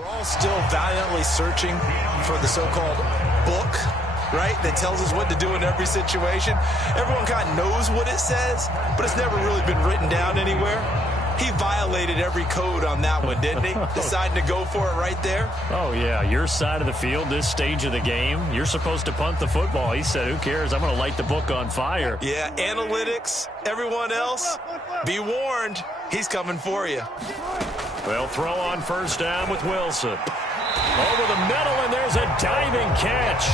We're all still valiantly searching for the so-called book, right, that tells us what to do in every situation. Everyone kind of knows what it says, but it's never really been written down anywhere. He violated every code on that one, didn't he? Deciding to go for it right there. Oh, yeah, your side of the field, this stage of the game, you're supposed to punt the football. He said, who cares? I'm going to light the book on fire. Yeah, analytics, everyone else, be warned, he's coming for you. Well, throw on first down with Wilson. Over the middle, and there's a diving catch.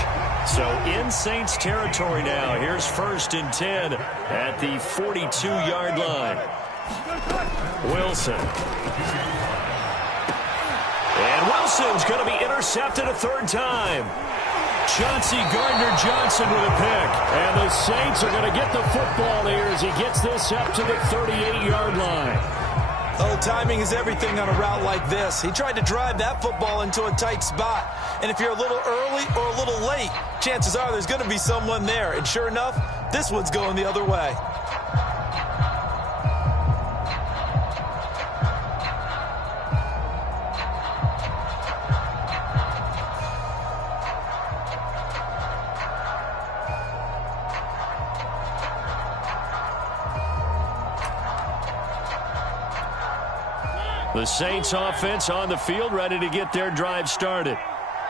So in Saints territory now. Here's 1st and 10 at the 42-yard line. Wilson. And Wilson's going to be intercepted a 3rd time. Chauncey Gardner-Johnson with a pick. And the Saints are going to get the football here as he gets this up to the 38-yard line. Oh, timing is everything on a route like this. He tried to drive that football into a tight spot. And if you're a little early or a little late, chances are there's going to be someone there. And sure enough, this one's going the other way. The Saints offense on the field, ready to get their drive started.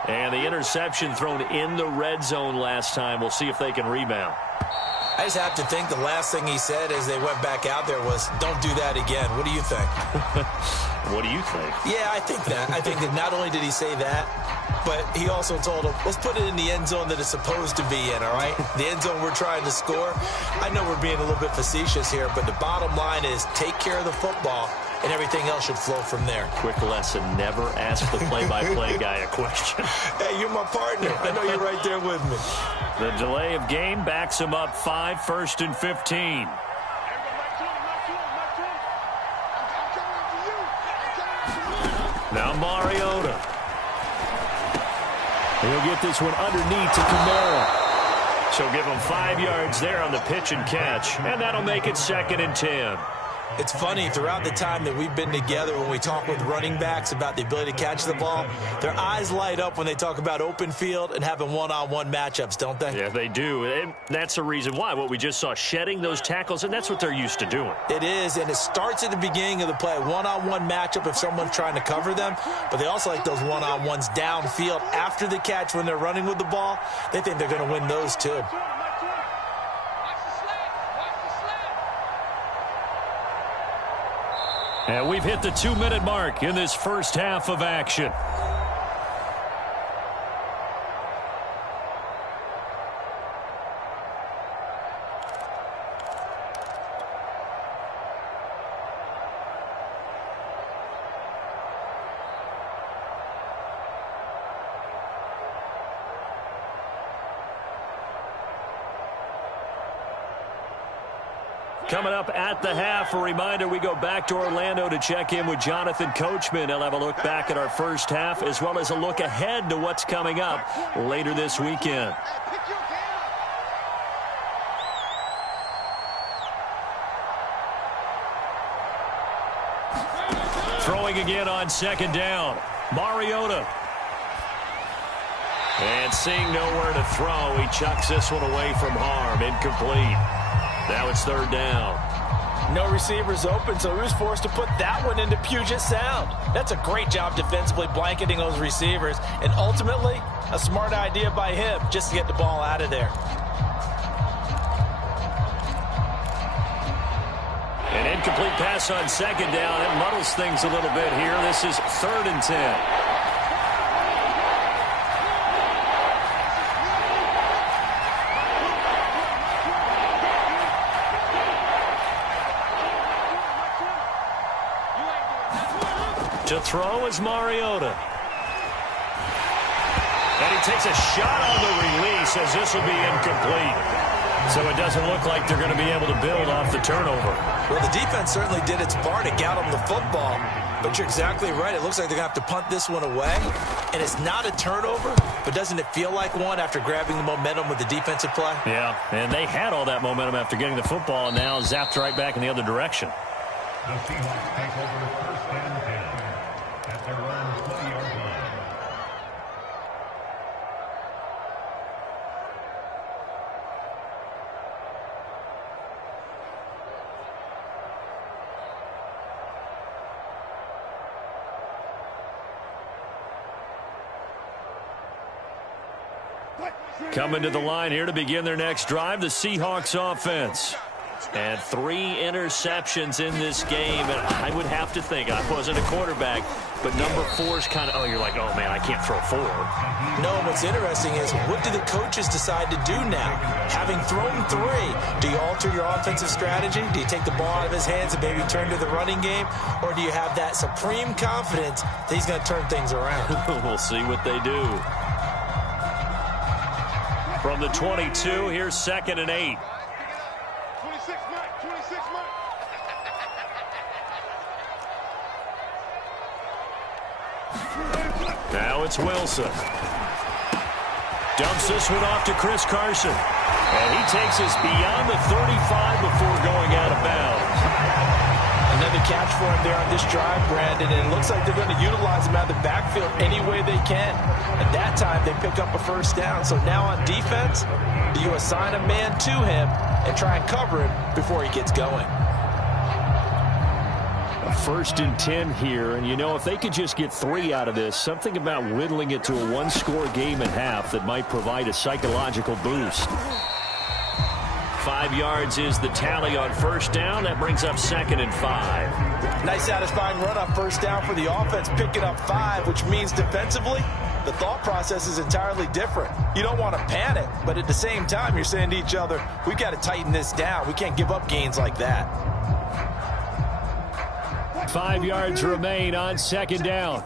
And the interception thrown in the red zone last time. We'll see if they can rebound. I just have to think the last thing he said as they went back out there was, don't do that again. What do you think? What do you think? Yeah, I think that. I think that not only did he say that, but he also told him, let's put it in the end zone that it's supposed to be in, all right? The end zone we're trying to score. I know we're being a little bit facetious here, but the bottom line is take care of the football, and everything else should flow from there. Quick lesson, never ask the play-by-play guy a question. Hey, you're my partner. I know you're right there with me. The delay of game backs him up 5, 1st and 15. Now Mariota. He'll get this one underneath to Kamara. So give him 5 yards there on the pitch and catch, and that'll make it 2nd and 10. It's funny, throughout the time that we've been together, when we talk with running backs about the ability to catch the ball, their eyes light up when they talk about open field and having one-on-one matchups, don't they? Yeah, they do. And that's the reason why. What we just saw, shedding those tackles, and that's what they're used to doing. It is, and it starts at the beginning of the play. One-on-one matchup if someone's trying to cover them, but they also like those one-on-ones downfield after the catch when they're running with the ball. They think they're going to win those too. And we've hit the 2-minute mark in this first half of action. Coming up at the half, a reminder, we go back to Orlando to check in with Jonathan Coachman. He'll have a look back at our first half as well as a look ahead to what's coming up later this weekend. Throwing again on 2nd down. Mariota. And seeing nowhere to throw, he chucks this one away from harm. Incomplete. Now it's 3rd down. No receivers open, so he was forced to put that one into Puget Sound. That's a great job defensively blanketing those receivers, and ultimately, a smart idea by him just to get the ball out of there. An incomplete pass on 2nd down. It muddles things a little bit here. This is 3rd and 10. To throw is Mariota. And he takes a shot on the release as this will be incomplete. So it doesn't look like they're going to be able to build off the turnover. Well, the defense certainly did its part to get them the football. But you're exactly right. It looks like they're going to have to punt this one away. And it's not a turnover, but doesn't it feel like one after grabbing the momentum with the defensive play? Yeah, and they had all that momentum after getting the football and now zapped right back in the other direction. The Seahawks take over 1st and 10 at their own 20-yard line. Coming to the line here to begin their next drive, the Seahawks offense. And 3 interceptions in this game. And I would have to think, I wasn't a quarterback, but number 4 is kind of, you're like, oh, man, I can't throw 4. No, what's interesting is, what do the coaches decide to do now? Having thrown 3, do you alter your offensive strategy? Do you take the ball out of his hands and maybe turn to the running game? Or do you have that supreme confidence that he's going to turn things around? We'll see what they do. From the 22, here's 2nd and 8. Now it's Wilson. Dumps this one off to Chris Carson. And he takes us beyond the 35 before going out of bounds. Another catch for him there on this drive, Brandon, and it looks like they're going to utilize him out of the backfield any way they can. At that time, they pick up a first down. So now on defense, do you assign a man to him and try and cover him before he gets going? A 1st and 10 here, and you know, if they could just get 3 out of this, something about whittling it to a 1-score game at half that might provide a psychological boost. 5 yards is the tally on first down. That brings up 2nd and 5. Nice satisfying run on first down for the offense, picking up 5, which means defensively, the thought process is entirely different. You don't want to panic, but at the same time, you're saying to each other, we've got to tighten this down. We can't give up gains like that. 5 yards remain on 2nd down.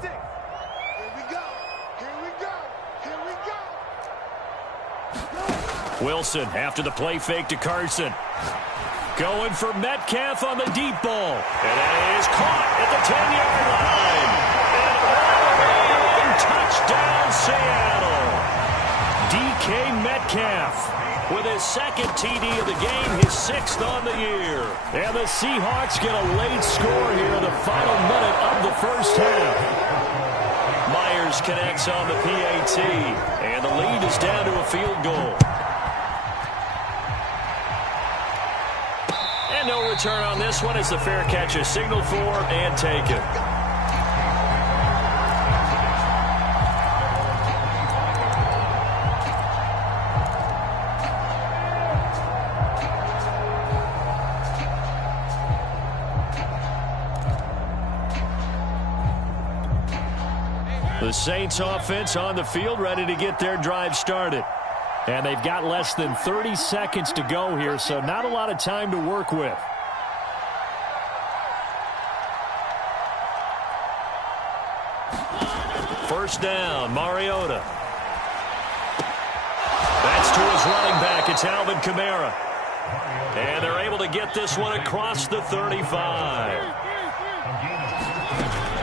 Wilson after the play fake to Carson. Going for Metcalf on the deep ball. And it is caught at the 10-yard line. And all the way in, touchdown Seattle. DK Metcalf with his 2nd TD of the game, his 6th on the year. And the Seahawks get a late score here in the final minute of the first half. Myers connects on the PAT, and the lead is down to a field goal. And no return on this one as the fair catch is signaled for and taken. The Saints offense on the field ready to get their drive started. And they've got less than 30 seconds to go here, so not a lot of time to work with. First down, Mariota. That's to his running back. It's Alvin Kamara. And they're able to get this one across the 35.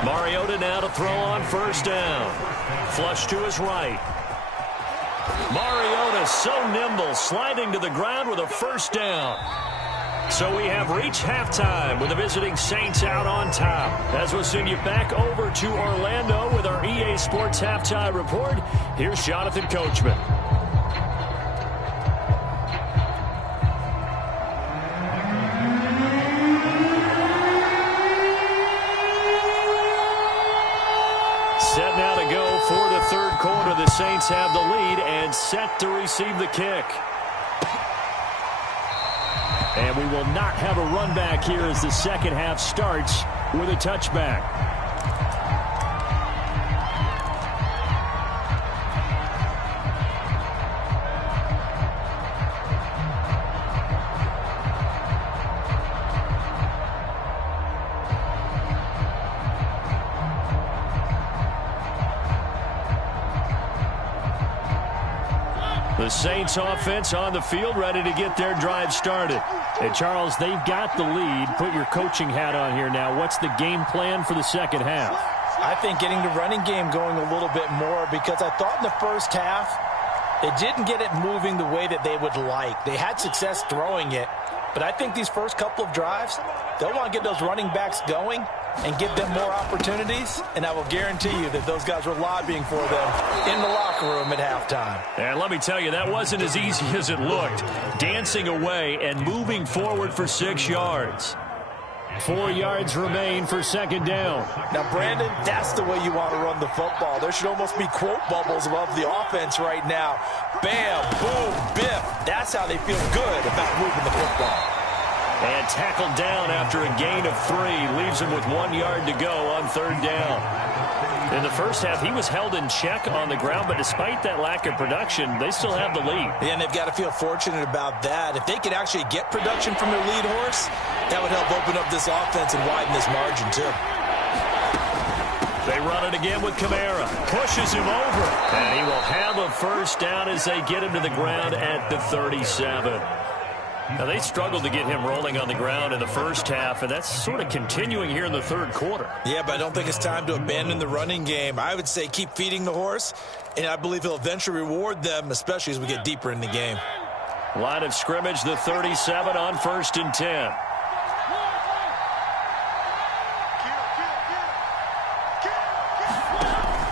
Mariota now to throw on first down. Flush to his right. Mariota so nimble, sliding to the ground with a first down. So we have reached halftime with the visiting Saints out on top. As we'll send you back over to Orlando with our EA Sports Halftime Report, here's Jonathan Coachman. Set now to go for the third quarter. The Saints have the lead and set to receive the kick. And we will not have a run back here as the second half starts with a touchback. The Saints offense on the field ready to get their drive started. And Charles, they've got the lead. Put your coaching hat on here now. What's the game plan for the second half? I think getting the running game going a little bit more, because I thought in the first half they didn't get it moving the way that they would like. They had success throwing it, but I think these first couple of drives, they'll want to get those running backs going and give them more opportunities, and I will guarantee you that those guys were lobbying for them in the locker room at halftime. And let me tell you, that wasn't as easy as it looked. Dancing away and moving forward for 6 yards. 4 yards remain for second down. Now, Brandon, that's the way you want to run the football. There should almost be quote bubbles above the offense right now. Bam, boom, biff. That's how they feel good about moving the football. And tackled down after a gain of 3. Leaves him with 1 yard to go on third down. In the first half, he was held in check on the ground, but despite that lack of production, they still have the lead. Yeah, and they've got to feel fortunate about that. If they could actually get production from their lead horse, that would help open up this offense and widen this margin, too. They run it again with Kamara. Pushes him over. And he will have a first down as they get him to the ground at the 37. Now, they struggled to get him rolling on the ground in the first half, and that's sort of continuing here in the third quarter. Yeah, but I don't think it's time to abandon the running game. I would say keep feeding the horse, and I believe he'll eventually reward them, especially as we get deeper in the game. Line of scrimmage, the 37 on 1st and 10.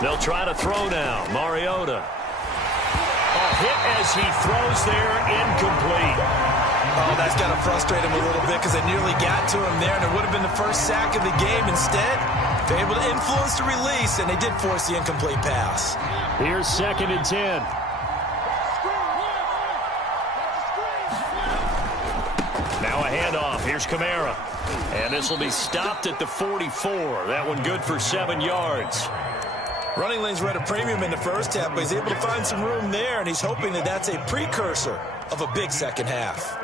They'll try to throw now. Mariota. A hit as he throws there, incomplete. Oh, that's got to frustrate him a little bit because they nearly got to him there, and it would have been the first sack of the game. Instead, they're able to influence the release, and they did force the incomplete pass. Here's 2nd and 10. Now a handoff. Here's Kamara. And this will be stopped at the 44. That one good for 7 yards. Running lanes were at a premium in the first half, but he's able to find some room there, and he's hoping that that's a precursor of a big second half.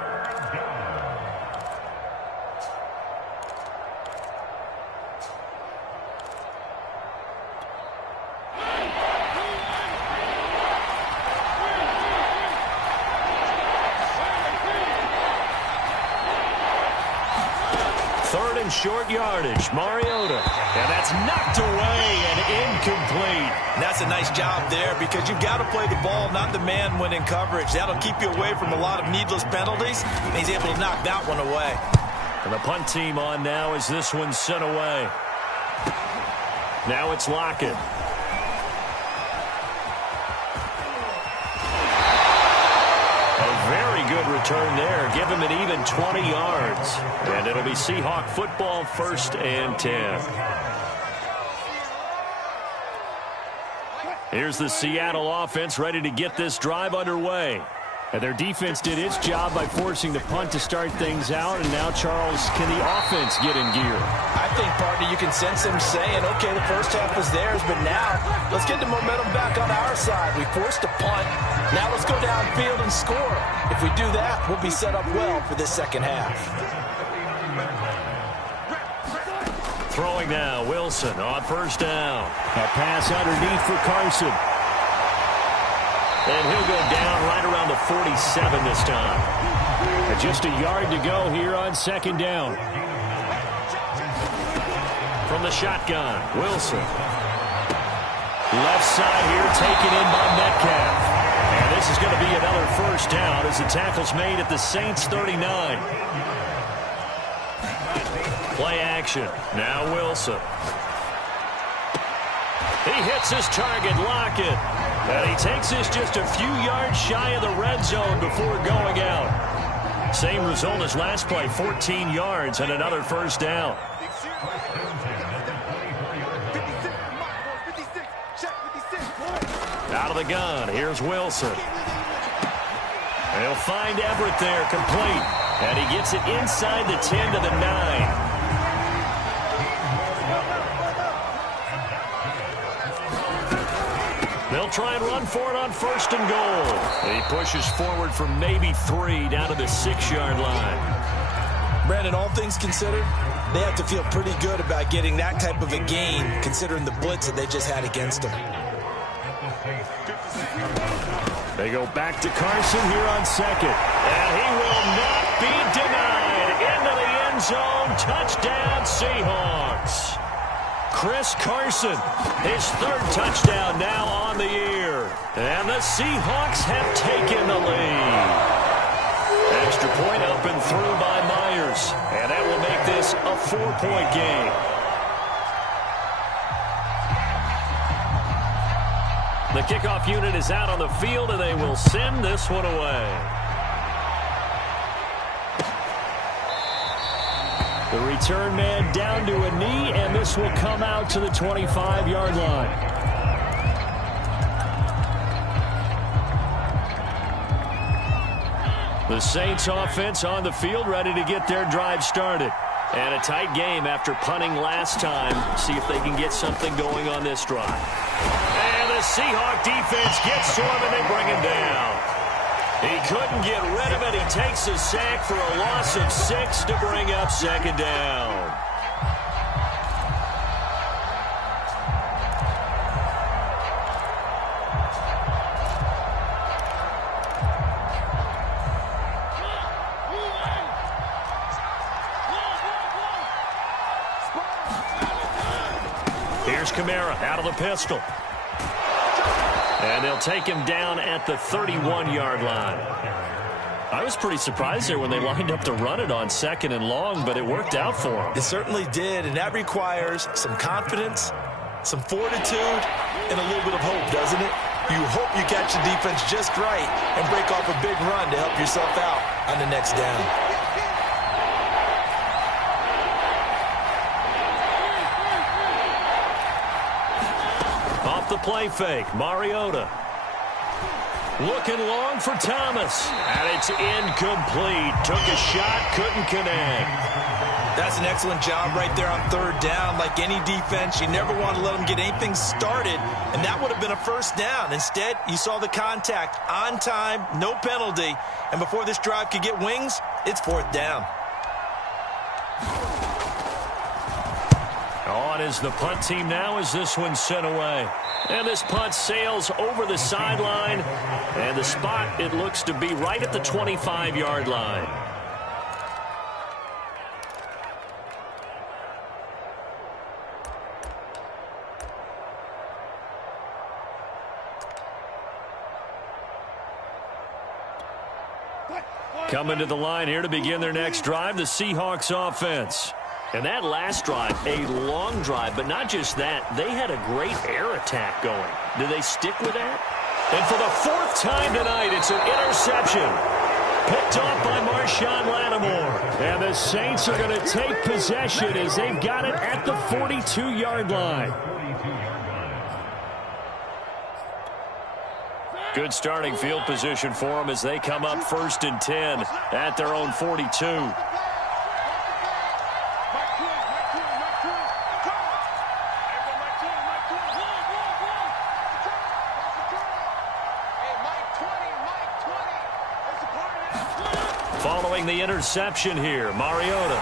Short yardage, Mariota, and that's knocked away and incomplete. And that's a nice job there because you've got to play the ball, not the man when in coverage. That'll keep you away from a lot of needless penalties, and he's able to knock that one away. And the punt team on now as this one's sent away. Now it's Lockett. Good return there. Give him an even 20 yards. And it'll be Seahawk football, 1st and 10. Here's the Seattle offense ready to get this drive underway. And their defense did its job by forcing the punt to start things out. And now, Charles, can the offense get in gear? I think, partner, you can sense them saying, okay, the first half was theirs, but now let's get the momentum back on our side. We forced a punt. Now let's go downfield and score. If we do that, we'll be set up well for this second half. Throwing now, Wilson on 1st down. A pass underneath for Carson. And he'll go down right around the 47 this time. And just a yard to go here on 2nd down. From the shotgun, Wilson. Left side here taken in by Metcalf. And this is going to be another first down as the tackle's made at the Saints 39. Play action. Now Wilson. He hits his target, Lockett. And he takes this just a few yards shy of the red zone before going out. Same result as last play, 14 yards and another first down. Out of the gun, here's Wilson. And he'll find Everett there, complete. And he gets it inside the 10 to the 9. They'll try and run for it on 1st and goal. He pushes forward from maybe 3 down to the 6-yard line. Brandon, all things considered, they have to feel pretty good about getting that type of a gain considering the blitz that they just had against them. They go back to Carson here on 2nd. And he will not be denied. Into the end zone. Touchdown, Seahawks. Chris Carson, his 3rd touchdown now on the year. And the Seahawks have taken the lead. Extra point up and through by Myers. And that will make this a 4-point game. The kickoff unit is out on the field, and they will send this one away. The return man down to a knee, and this will come out to the 25-yard line. The Saints offense on the field, ready to get their drive started. And a tight game after punting last time. See if they can get something going on this drive. And the Seahawk defense gets to him, and they bring him down. He couldn't get rid of it. He takes a sack for a loss of 6 to bring up second down. Here's Kamara out of the pistol. And they'll take him down at the 31-yard line. I was pretty surprised there when they lined up to run it on 2nd and long, but it worked out for him. It certainly did, and that requires some confidence, some fortitude, and a little bit of hope, doesn't it? You hope you catch the defense just right and break off a big run to help yourself out on the next down. The play fake, Mariota. Looking long for Thomas, and it's incomplete. Took a shot, couldn't connect. That's an excellent job right there on 3rd down. Like any defense, you never want to let them get anything started, and that would have been a 1st down. Instead, you saw the contact on time, no penalty, and before this drive could get wings, it's 4th down. On is the punt team now as this one's sent away. And this punt sails over the sideline. And the spot, it looks to be right at the 25-yard line. Coming to the line here to begin their next drive, the Seahawks offense. And that last drive, a long drive, but not just that. They had a great air attack going. Do they stick with that? And for the 4th time tonight, it's an interception. Picked off by Marshawn Lattimore. And the Saints are going to take possession as they've got it at the 42-yard line. Good starting field position for them as they come up 1st and 10 at their own 42. Following the interception here, Mariota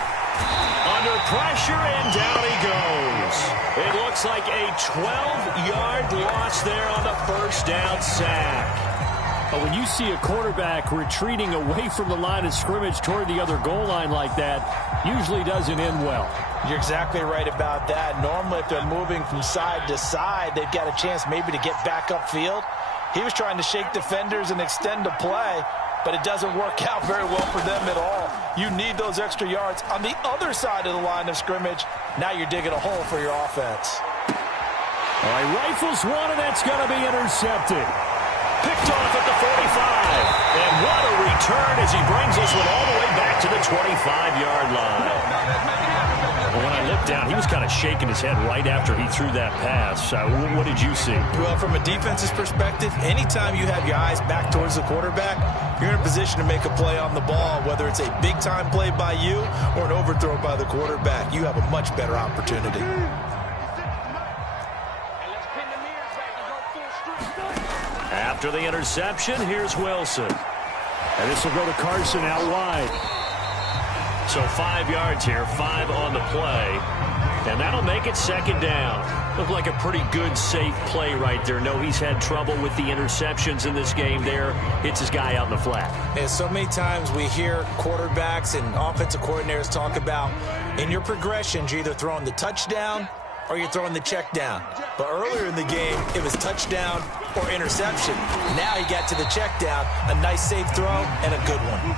under pressure, and down he goes. It looks like a 12-yard loss there on the 1st down sack. But when you see a quarterback retreating away from the line of scrimmage toward the other goal line like that, usually doesn't end well. You're exactly right about that. Normally, if they're moving from side to side, they've got a chance maybe to get back upfield. He was trying to shake defenders and extend the play, but it doesn't work out very well for them at all. You need those extra yards on the other side of the line of scrimmage. Now you're digging a hole for your offense. All right, rifles one, and that's going to be intercepted. Picked off at the 45. And what a return as he brings this one all the way back to the 25-yard line. Well, when I looked down, he was kind of shaking his head right after he threw that pass. What did you see? Well, from a defense's perspective, anytime you have your eyes back towards the quarterback, you're in a position to make a play on the ball, whether it's a big-time play by you or an overthrow by the quarterback. You have a much better opportunity. After the interception, here's Wilson. And this will go to Carson out wide. So 5 yards here, 5 on the play. And that'll make it 2nd down. Looked like a pretty good, safe play right there. No, he's had trouble with the interceptions in this game there. Hits his guy out in the flat. And so many times we hear quarterbacks and offensive coordinators talk about in your progressions, you're either throwing the touchdown or you're throwing the check down. But earlier in the game, it was touchdown or interception. Now he got to the check down, a nice safe throw and a good one.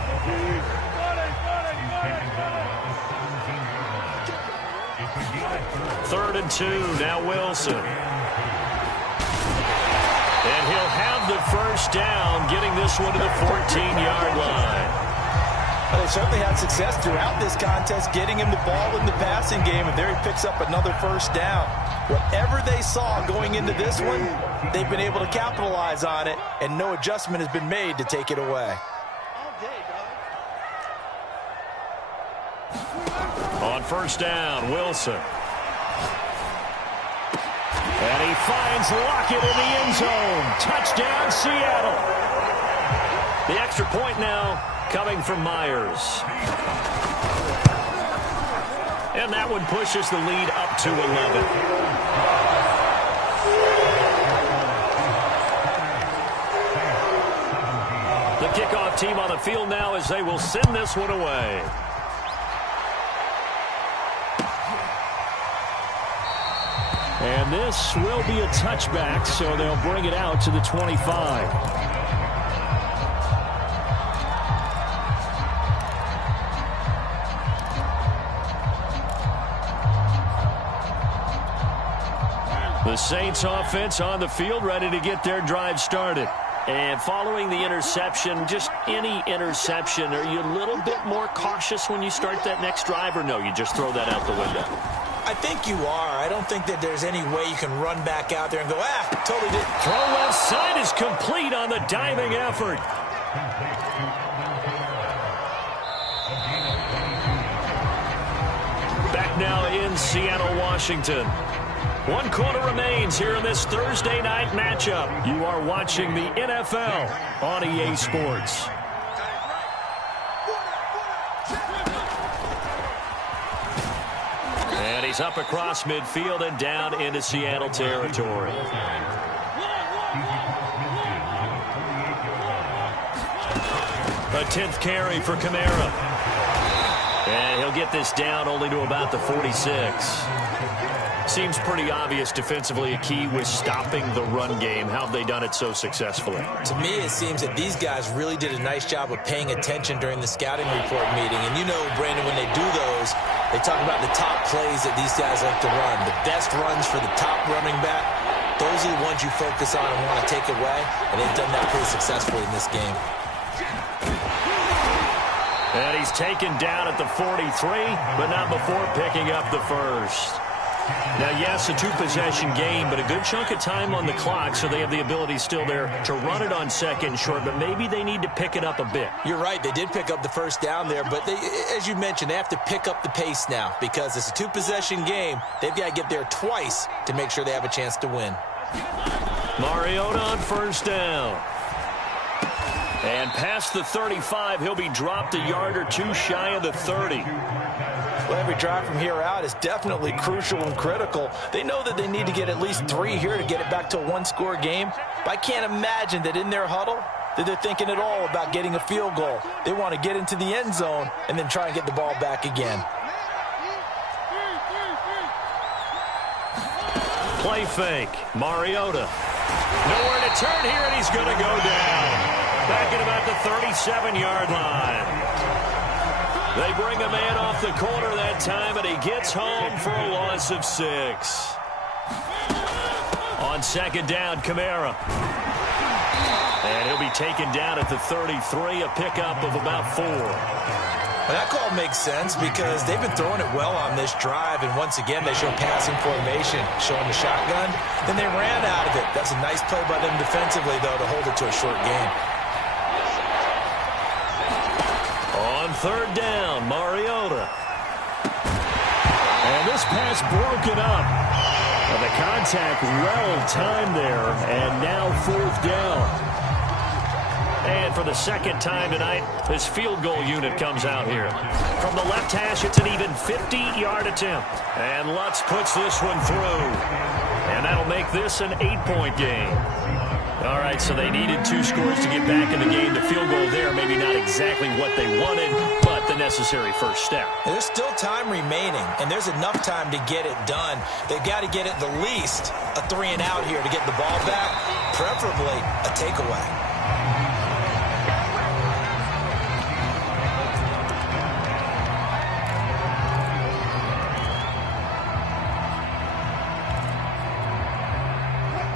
3rd and 2, now Wilson. And he'll have the 1st down, getting this one to the 14-yard line. Well, they certainly had success throughout this contest, getting him the ball in the passing game, and there he picks up another first down. Whatever they saw going into this one, they've been able to capitalize on it, and no adjustment has been made to take it away. On first down, Wilson. And he finds Lockett in the end zone. Touchdown, Seattle. The extra point now coming from Myers. And that one pushes the lead up to 11. The kickoff team on the field now as they will send this one away. And this will be a touchback, so they'll bring it out to the 25. The Saints offense on the field, ready to get their drive started. And following the interception, just any interception, are you a little bit more cautious when you start that next drive, or no, you just throw that out the window? I think you are. I don't think that there's any way you can run back out there and go, totally didn't. Throw left side is complete on the diving effort. Back now in Seattle, Washington. 1 quarter remains here in this Thursday night matchup. You are watching the NFL on EA Sports. And he's up across midfield and down into Seattle territory. A 10th carry for Kamara. And he'll get this down only to about the 46. Seems pretty obvious defensively, a key was stopping the run game. How have they done it so successfully? To me, it seems that these guys really did a nice job of paying attention during the scouting report meeting. And you know, Brandon, when they do those, they talk about the top plays that these guys like to run. The best runs for the top running back, those are the ones you focus on and want to take away. And they've done that pretty successfully in this game. And he's taken down at the 43, but not before picking up the first. Now, yes, a two-possession game, but a good chunk of time on the clock, so they have the ability still there to run it on second short, but maybe they need to pick it up a bit. You're right. They did pick up the first down there, but they, as you mentioned, they have to pick up the pace now because it's a two-possession game. They've got to get there twice to make sure they have a chance to win. Mariota on first down. And past the 35, he'll be dropped a yard or two shy of the 30. Well, every drive from here out is definitely crucial and critical. They know that they need to get at least 3 here to get it back to a one-score game. But I can't imagine that in their huddle that they're thinking at all about getting a field goal. They want to get into the end zone and then try and get the ball back again. Play fake. Mariota. Nowhere to turn here, and he's going to go down. Back at about the 37-yard line. They bring a man off the corner that time, and he gets home for a loss of 6. On second down, Kamara. And he'll be taken down at the 33, a pickup of about 4. Well, that call makes sense because they've been throwing it well on this drive, and once again, they show passing formation, showing the shotgun. Then they ran out of it. That's a nice play by them defensively, though, to hold it to a short game. Third down, Mariota. And this pass broken up. And the contact well timed there. And now 4th down. And for the second time tonight, this field goal unit comes out here. From the left hash, it's an even 50-yard attempt. And Lutz puts this one through. And that'll make this an 8-point game. All right, so they needed 2 scores to get back in the game. The field goal there, maybe not exactly what they wanted, but the necessary first step. There's still time remaining, and there's enough time to get it done. They've got to get at the least a 3-and-out here to get the ball back, preferably a takeaway.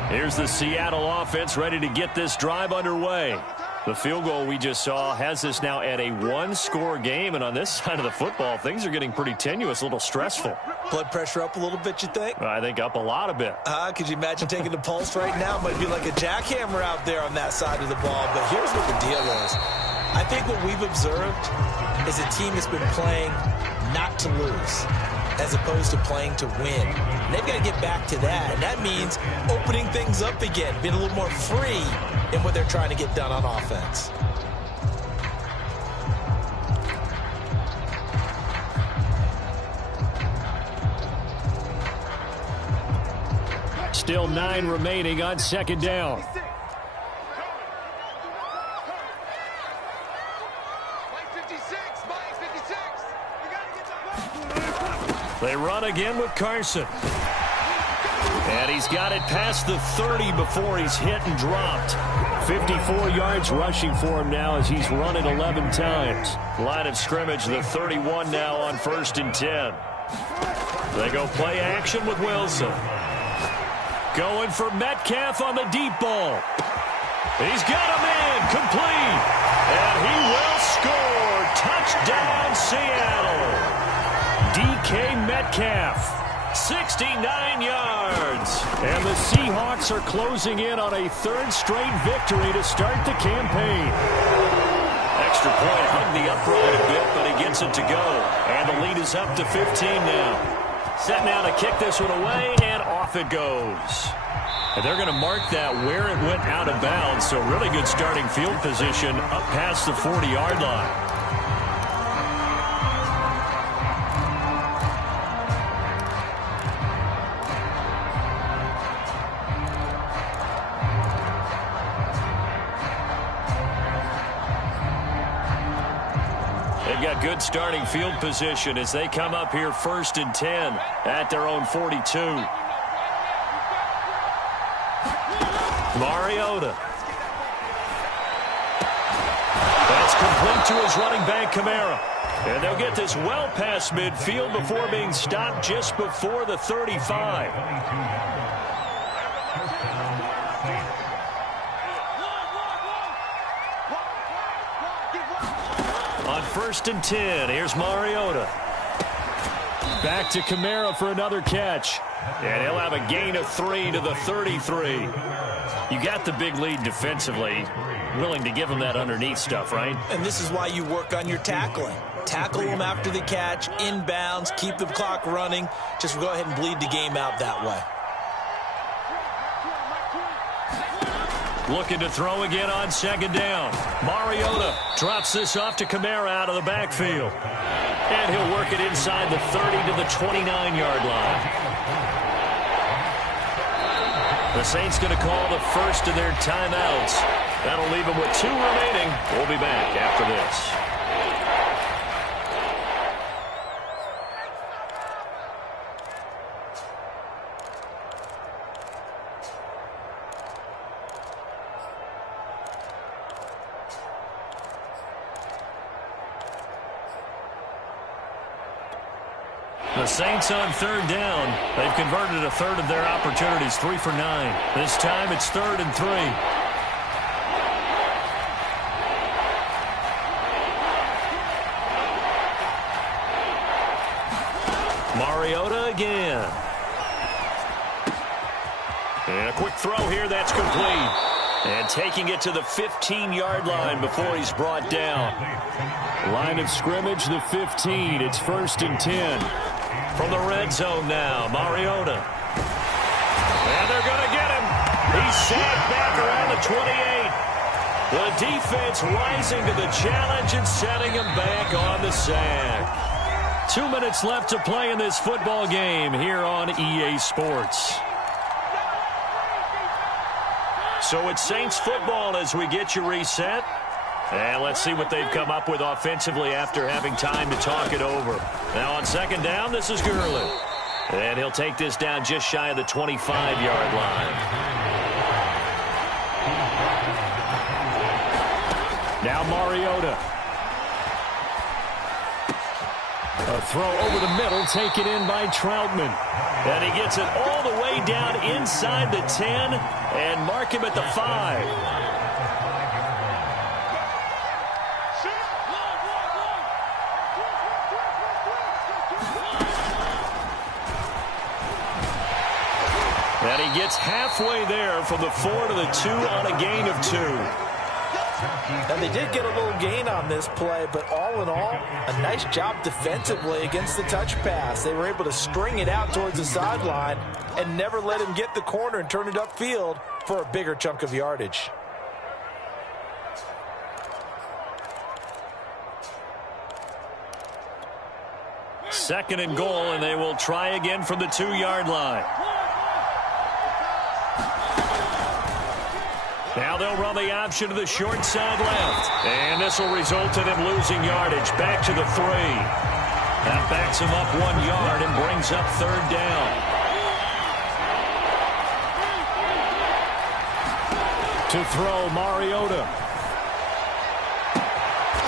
Here's the Seattle offense ready to get this drive underway. The field goal we just saw has us now at a one-score game, and on this side of the football, things are getting pretty tenuous, a little stressful. Blood pressure up a little bit, you think? I think up a lot a bit. Could you imagine taking the pulse right now? Might be like a jackhammer out there on that side of the ball. But here's what the deal is. I think what we've observed is a team that's been playing not to lose as opposed to playing to win. And they've got to get back to that. And that means opening things up again, being a little more free in what they're trying to get done on offense. Still 9 remaining on second down. They run again with Carson. And he's got it past the 30 before he's hit and dropped. 54 yards rushing for him now as he's run it 11 times. Line of scrimmage, the 31 now on 1st and 10. They go play action with Wilson. Going for Metcalf on the deep ball. He's got a man complete. And he will score. Touchdown, Seattle. DK Metcalf, 69 yards. And the Seahawks are closing in on a 3rd straight victory to start the campaign. Extra point hung the upright a bit, but he gets it to go. And the lead is up to 15 now. Set now to kick this one away, and off it goes. And they're going to mark that where it went out of bounds, so really good starting field position up past the 40-yard line. Got good starting field position as they come up here 1st and 10 at their own 42. Mariota. That's complete to his running back, Kamara. And they'll get this well past midfield before being stopped just before the 35. On 1st and 10, here's Mariota. Back to Kamara for another catch. And he'll have a gain of 3 to the 33. You got the big lead defensively. Willing to give him that underneath stuff, right? And this is why you work on your tackling. Tackle them after the catch, inbounds, keep the clock running. Just go ahead and bleed the game out that way. Looking to throw again on 2nd down. Mariota drops this off to Kamara out of the backfield. And he'll work it inside the 30 to the 29-yard line. The Saints going to call the first of their timeouts. That'll leave them with 2 remaining. We'll be back after this. The Saints on 3rd down. They've converted a 1/3 of their opportunities, 3 for 9. This time it's 3rd and 3. Mariota again. And a quick throw here, that's complete. And taking it to the 15-yard line before he's brought down. Line of scrimmage, the 15. It's 1st and 10. From the red zone now, Mariota. And they're going to get him. He's sacked back around the 28. The defense rising to the challenge and setting him back on the sack. 2 minutes left to play in this football game here on EA Sports. So it's Saints football as we get you reset. And let's see what they've come up with offensively after having time to talk it over. Now on 2nd down, this is Gurley. And he'll take this down just shy of the 25-yard line. Now Mariota. A throw over the middle, taken in by Troutman. And he gets it all the way down inside the 10 and mark him at the 5. And he gets halfway there from the 4 to the 2 on a gain of 2. And they did get a little gain on this play, but all in all, a nice job defensively against the touch pass. They were able to string it out towards the sideline and never let him get the corner and turn it upfield for a bigger chunk of yardage. Second and goal, and they will try again from the 2-yard line. Now they'll run the option to the short side left. And this will result in him losing yardage. Back to the 3. That backs him up 1 yard and brings up 3rd down. To throw, Mariota.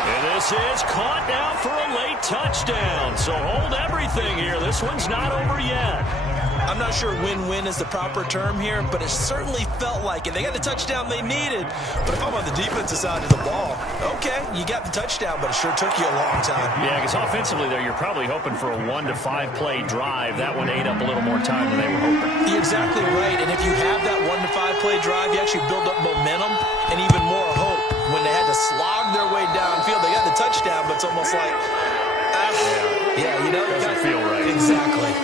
And this is caught now for a late touchdown. So hold everything here. This one's not over yet. I'm not sure win-win is the proper term here, but it certainly felt like it. They got the touchdown they needed, but if I'm on the defensive side of the ball, okay, you got the touchdown, but it sure took you a long time. Yeah, because offensively there, you're probably hoping for a 1 to 5 play drive. That one ate up a little more time than they were hoping. You're exactly right, and if you have that 1 to 5 play drive, you actually build up momentum and even more hope. When they had to slog their way downfield, they got the touchdown, but it's almost like, yeah, you know, it doesn't feel right. Exactly.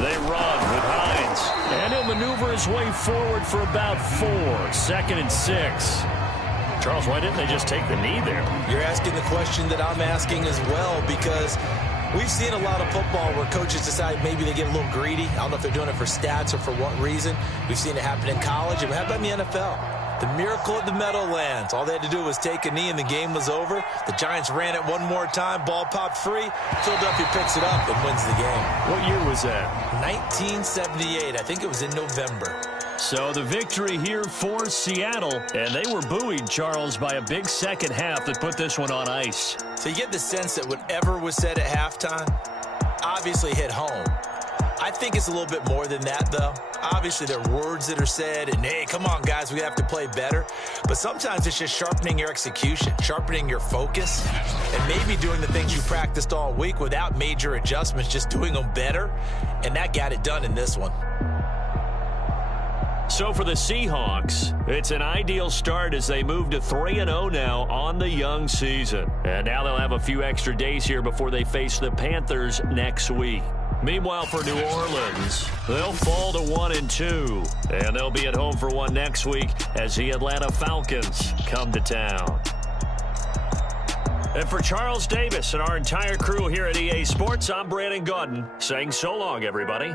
They run with Hines, and he'll maneuver his way forward for about 4. 2nd and 6. Charles, why didn't they just take the knee there? You're asking the question that I'm asking as well, because we've seen a lot of football where coaches decide maybe they get a little greedy. I don't know if they're doing it for stats or for what reason. We've seen it happen in college, and it happened in the NFL. The miracle at the Meadowlands. All they had to do was take a knee, and the game was over. The Giants ran it one more time. Ball popped free. Philadelphia picks it up and wins the game. What year was that? 1978. I think it was in November. So the victory here for Seattle, and they were buoyed, Charles, by a big second half that put this one on ice. So you get the sense that whatever was said at halftime obviously hit home. I think it's a little bit more than that, though. Obviously, there are words that are said, and, hey, come on, guys, we have to play better. But sometimes it's just sharpening your execution, sharpening your focus, and maybe doing the things you practiced all week without major adjustments, just doing them better. And that got it done in this one. So for the Seahawks, it's an ideal start as they move to 3-0 now on the young season. And now they'll have a few extra days here before they face the Panthers next week. Meanwhile, for New Orleans, they'll fall to 1-2, and they'll be at home for one next week as the Atlanta Falcons come to town. And for Charles Davis and our entire crew here at EA Sports, I'm Brandon Gaudin saying so long, everybody.